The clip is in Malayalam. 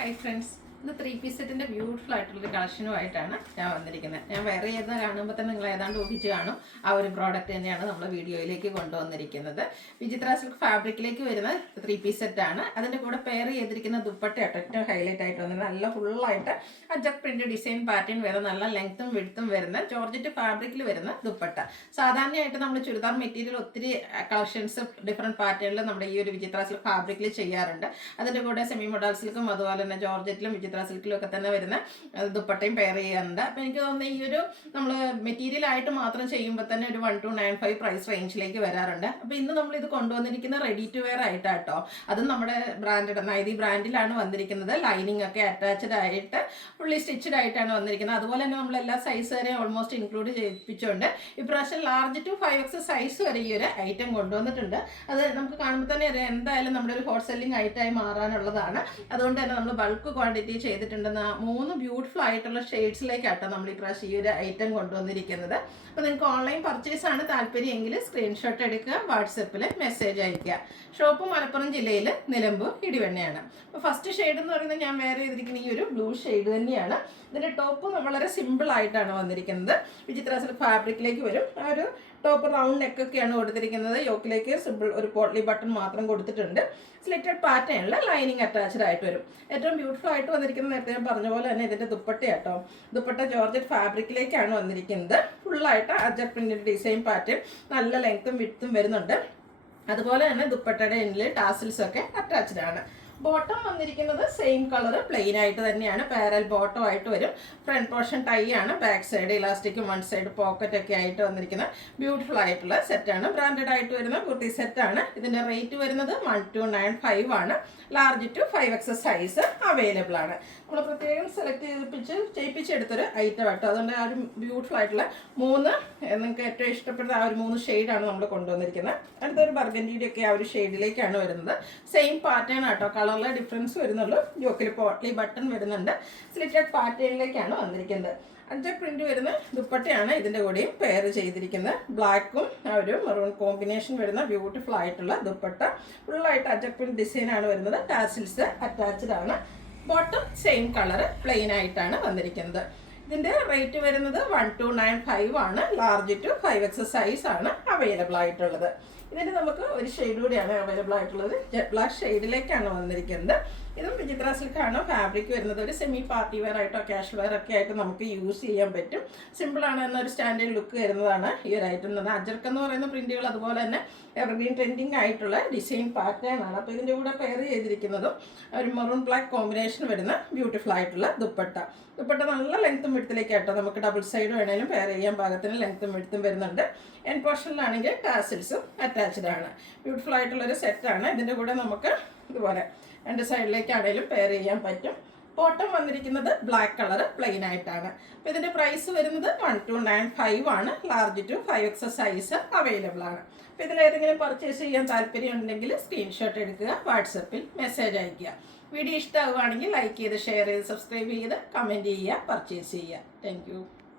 Hi friends. ഇത് 3 പീസ് സെറ്റിന്റെ ബ്യൂട്ടിഫുൾ ആയിട്ടുള്ളൊരു കളക്ഷനുമായിട്ടാണ് ഞാൻ വന്നിരിക്കുന്നത്. ഞാൻ വേറെ ഏതാ കാണുമ്പോൾ തന്നെ നിങ്ങൾ ഏതാണ്ട് ഊഹിച്ച് കാണും. ആ ഒരു പ്രോഡക്റ്റ് തന്നെയാണ് നമ്മൾ വീഡിയോയിലേക്ക് കൊണ്ടുവന്നിരിക്കുന്നത്. വിചിത്ര സിൽക്ക് ഫാബ്രിക്കിലേക്ക് വരുന്ന 3 പീസ് സെറ്റാണ്. അതിൻ്റെ കൂടെ പെയർ ചെയ്തിരിക്കുന്ന ദുപ്പട്ട ഏറ്റവും ഹൈലൈറ്റ് ആയിട്ട് വന്നത് നല്ല ഫുള്ളായിട്ട് അജക് പ്രിന്റ് ഡിസൈൻ പാറ്റേൺ വരുന്ന നല്ല ലെങ്ത്തും വിഡ്ത്തും വരുന്ന ജോർജറ്റ് ഫാബ്രിക്കിൽ വരുന്ന ദുപ്പട്ട. സാധാരണയായിട്ട് നമ്മൾ ചുരിദാർ മെറ്റീരിയൽ ഒത്തിരി കളക്ഷൻസ് ഡിഫറെൻറ്റ് പാറ്റേണിൽ നമ്മുടെ ഈ ഒരു വിചിത്ര സിൽക്ക് ഫാബ്രിക്കിൽ ചെയ്യാറുണ്ട്. അതിൻ്റെ കൂടെ സെമി മോഡൽ സിൽക്കും അതുപോലെ തന്നെ ജോർജറ്റിലും വിചിത്ര സിൽക്കിലും ഒക്കെ തന്നെ വരുന്ന ദുപ്പട്ടയും പെയർ ചെയ്യാറുണ്ട്. അപ്പം എനിക്ക് തോന്നുന്നത് ഈ ഒരു നമ്മൾ മെറ്റീരിയൽ ആയിട്ട് മാത്രം ചെയ്യുമ്പോൾ തന്നെ ഒരു 1295 പ്രൈസ് റേഞ്ചിലേക്ക് വരാറുണ്ട്. അപ്പോൾ ഇന്ന് നമ്മൾ ഇത് കൊണ്ടുവന്നിരിക്കുന്ന റെഡി ടു വെയർ ആയിട്ടാട്ടോ. അതും നമ്മുടെ ബ്രാൻഡ് നൈതി ബ്രാൻഡിലാണ് വന്നിരിക്കുന്നത്. ലൈനിങ് ഒക്കെ അറ്റാച്ച്ഡ് ആയിട്ട് ഫുള്ളി സ്റ്റിച്ചഡ് ആയിട്ടാണ് വന്നിരിക്കുന്നത്. അതുപോലെ തന്നെ നമ്മൾ എല്ലാ സൈസ് വരെ ഓൾമോസ്റ്റ് ഇൻക്ലൂഡ് ചെയ്യിപ്പിച്ചുകൊണ്ട് ഇപ്രാവശ്യം ലാർജ് ടു 5X സൈസ് വരെ ഈ ഒരു ഐറ്റം കൊണ്ടുവന്നിട്ടുണ്ട്. അത് നമുക്ക് കാണുമ്പോൾ തന്നെ എന്തായാലും നമ്മുടെ ഒരു ഹോട്ട് സെല്ലിംഗ് ഐറ്റമായി മാറാനുള്ളതാണ്. അതുകൊണ്ട് തന്നെ നമ്മൾ ബൾക്ക് ക്വാണ്ടിറ്റി ചെയ്തിട്ടുണ്ടെന്ന് 3 ബ്യൂട്ടിഫുൾ ആയിട്ടുള്ള ഷെയ്ഡ്സിലേക്കാട്ടോ നമ്മൾ ഈ പ്രാവശ്യം ഈ ഒരു ഐറ്റം കൊണ്ടുവന്നിരിക്കുന്നത്. അപ്പോൾ നിങ്ങൾക്ക് ഓൺലൈൻ പർച്ചേസ് ആണ് താല്പര്യമെങ്കിൽ സ്ക്രീൻഷോട്ട് എടുക്കുക, വാട്സപ്പിൽ മെസ്സേജ് അയയ്ക്കുക. ഷോപ്പ് മലപ്പുറം ജില്ലയിൽ നിലമ്പൂർ ഇടിവണ്ണയാണ്. അപ്പോൾ ഫസ്റ്റ് ഷെയ്ഡ് എന്ന് പറയുന്നത് ഞാൻ വേറെ ചെയ്തിരിക്കുന്ന ഈ ഒരു ബ്ലൂ ഷെയ്ഡ് തന്നെയാണ്. ഇതിൻ്റെ ടോപ്പ് വളരെ സിമ്പിൾ ആയിട്ടാണ് വന്നിരിക്കുന്നത്. വിചിത്ര സിൽക്ക് ഫാബ്രിക്കിലേക്ക് വരും. ആ ഒരു ടോപ്പ് റൗണ്ട് നെക്കൊക്കെയാണ് കൊടുത്തിരിക്കുന്നത്. യോക്കിലേക്ക് സിമ്പിൾ ഒരു പോട്ട്ലി ബട്ടൺ മാത്രം കൊടുത്തിട്ടുണ്ട്. സ്ലിറ്റഡ് പാറ്റേണിൽ ലൈനിങ് അറ്റാച്ച്ഡ് ആയിട്ട് വരും. ഏറ്റവും ബ്യൂട്ടിഫുൾ ആയിട്ട് വന്നിരിക്കുന്നത് നേരത്തെ ഞാൻ പറഞ്ഞ പോലെ തന്നെ ഇതിൻ്റെ ദുപ്പട്ടയാട്ടോ. ദുപ്പട്ട ജോർജറ്റ് ഫാബ്രിക്കിലേക്കാണ് വന്നിരിക്കുന്നത്. ഫുള്ളായിട്ട് അജക് പ്രിന്റഡ് ഡിസൈൻ പാറ്റേൺ നല്ല ലെങ്ത്തും വിഡ്ത്തും വരുന്നുണ്ട്. അതുപോലെ തന്നെ ദുപ്പട്ടയുടെ എൻഡിൽ ടാസിൽസ് ഒക്കെ അറ്റാച്ച്ഡ് ആണ്. ബോട്ടം വന്നിരിക്കുന്നത് സെയിം കളർ പ്ലെയിൻ ആയിട്ട് തന്നെയാണ്. പാരൽ ബോട്ടം ആയിട്ട് വരും. ഫ്രണ്ട് പോർഷൻ ടൈ ആണ്. ബാക്ക് സൈഡ് ഇലാസ്റ്റിക്കും വൺ സൈഡ് പോക്കറ്റ് ഒക്കെ ആയിട്ട് വന്നിരിക്കുന്ന ബ്യൂട്ടിഫുൾ ആയിട്ടുള്ള സെറ്റാണ്. ബ്രാൻഡഡ് ആയിട്ട് വരുന്ന കുർത്തി സെറ്റാണ്. ഇതിൻ്റെ റേറ്റ് വരുന്നത് 1295 ആണ്. Large to 5X size available ആണ്. നമ്മൾ പ്രത്യേകം സെലക്ട് ചെയ്യിപ്പിച്ചെടുത്തൊരു ഐറ്റം ആട്ടോ. അതുകൊണ്ട് ആ ഒരു ബ്യൂട്ടിഫുൾ ആയിട്ടുള്ള നിങ്ങൾക്ക് ഏറ്റവും ഇഷ്ടപ്പെട്ട ആ ഒരു 3 ഷെയ്ഡാണ് നമ്മൾ കൊണ്ടുവന്നിരിക്കുന്നത്. അടുത്തൊരു ബർഗൻഡിയുടെ ഒക്കെ ആ ഒരു ഷെയ്ഡിലേക്കാണ് വരുന്നത്. സെയിം പാറ്റേൺ ആട്ടോ. കളറിലെ ഡിഫറൻസ് വരുന്നുള്ളൂ. യോക്കിൽ പോട്ട്ലി ബട്ടൺ വരുന്നുണ്ട്. സ്ലിറ്റഡ് പാറ്റേണിലേക്കാണ് വന്നിരിക്കുന്നത്. അജക് പ്രിന്റ് വരുന്ന ദുപ്പട്ടയാണ് ഇതിൻ്റെ കൂടെയും പെയർ ചെയ്തിരിക്കുന്നത്. ബ്ലാക്കും ആ ഒരു മെറൂൺ കോമ്പിനേഷൻ വരുന്ന ബ്യൂട്ടിഫുൾ ആയിട്ടുള്ള ദുപ്പട്ട. ഫുള്ളായിട്ട് അജക് പ്രിന്റ് ഡിസൈനാണ് വരുന്നത്. ടാസിൽസ് അറ്റാച്ച്ഡ് ആണ്. ബോട്ടം സെയിം കളർ പ്ലെയിൻ ആയിട്ടാണ് വന്നിരിക്കുന്നത്. ഇതിൻ്റെ റേറ്റ് വരുന്നത് 1295 ആണ്. ലാർജ് ടു 5X സൈസ് ആണ് അവൈലബിൾ ആയിട്ടുള്ളത്. ഇതിന് നമുക്ക് ഒരു ഷെയ്ഡ് കൂടിയാണ് അവൈലബിൾ ആയിട്ടുള്ളത്. ജെറ്റ് ബ്ലാക്ക് ഷെയ്ഡിലേക്കാണ് വന്നിരിക്കുന്നത്. ഇതും വിചിത്ര സിൽക്കാണ് ഫാബ്രിക് വരുന്നത്. ഒരു സെമി പാർട്ടി വെയർ ആയിട്ടോ ക്യാഷ് വെയർ ഒക്കെ ആയിട്ട് നമുക്ക് യൂസ് ചെയ്യാൻ പറ്റും. സിമ്പിളാണ് എന്നൊരു സ്റ്റാൻഡേർഡ് ലുക്ക് വരുന്നതാണ് ഈ ഒരു ഐറ്റം എന്ന് പറഞ്ഞാൽ. അജർക്ക് എന്ന് പറയുന്ന പ്രിന്റുകൾ അതുപോലെ തന്നെ എവർഗ്രീൻ ട്രെൻഡിങ് ആയിട്ടുള്ള ഡിസൈൻ പാറ്റേൺ ആണ്. അപ്പോൾ ഇതിൻ്റെ കൂടെ പെയർ ചെയ്തിരിക്കുന്നതും ഒരു മെറൂൺ ബ്ലാക്ക് കോമ്പിനേഷൻ വരുന്ന ബ്യൂട്ടിഫുൾ ആയിട്ടുള്ള ദുപ്പട്ട. ദുപ്പട്ട നല്ല ലെങ്ത്തും വിഡ്ത്തിലേക്കാട്ടോ. നമുക്ക് ഡബിൾ സൈഡ് വേണേലും പെയർ ചെയ്യാൻ പാകത്തിന് ലെങ്ത്തും വിഡ്ത്തും വരുന്നുണ്ട്. എൻ പോർഷനിലാണെങ്കിൽ ടാസിൽസും അറ്റാച്ച്ഡ് ആണ്. ബ്യൂട്ടിഫുൾ ആയിട്ടുള്ളൊരു സെറ്റാണ്. ഇതിൻ്റെ കൂടെ നമുക്ക് ഇതുപോലെ 2 സൈഡിലേക്കാണേലും പെയർ ചെയ്യാൻ പറ്റും. ബോട്ടം വന്നിരിക്കുന്നത് ബ്ലാക്ക് കളർ പ്ലെയിൻ ആയിട്ടാണ്. അപ്പോൾ ഇതിൻ്റെ പ്രൈസ് വരുന്നത് 1295 ആണ്. Large to 5X size available ആണ്. അപ്പോൾ ഇതിലേതെങ്കിലും പർച്ചേസ് ചെയ്യാൻ താല്പര്യം ഉണ്ടെങ്കിൽ സ്ക്രീൻഷോട്ട് എടുക്കുക, വാട്സപ്പിൽ മെസ്സേജ് അയയ്ക്കുക. വീഡിയോ ഇഷ്ടമാവുകയാണെങ്കിൽ ലൈക്ക് ചെയ്ത് ഷെയർ ചെയ്ത് സബ്സ്ക്രൈബ് ചെയ്ത് കമൻറ്റ് ചെയ്യുക, പർച്ചേസ് ചെയ്യുക. താങ്ക്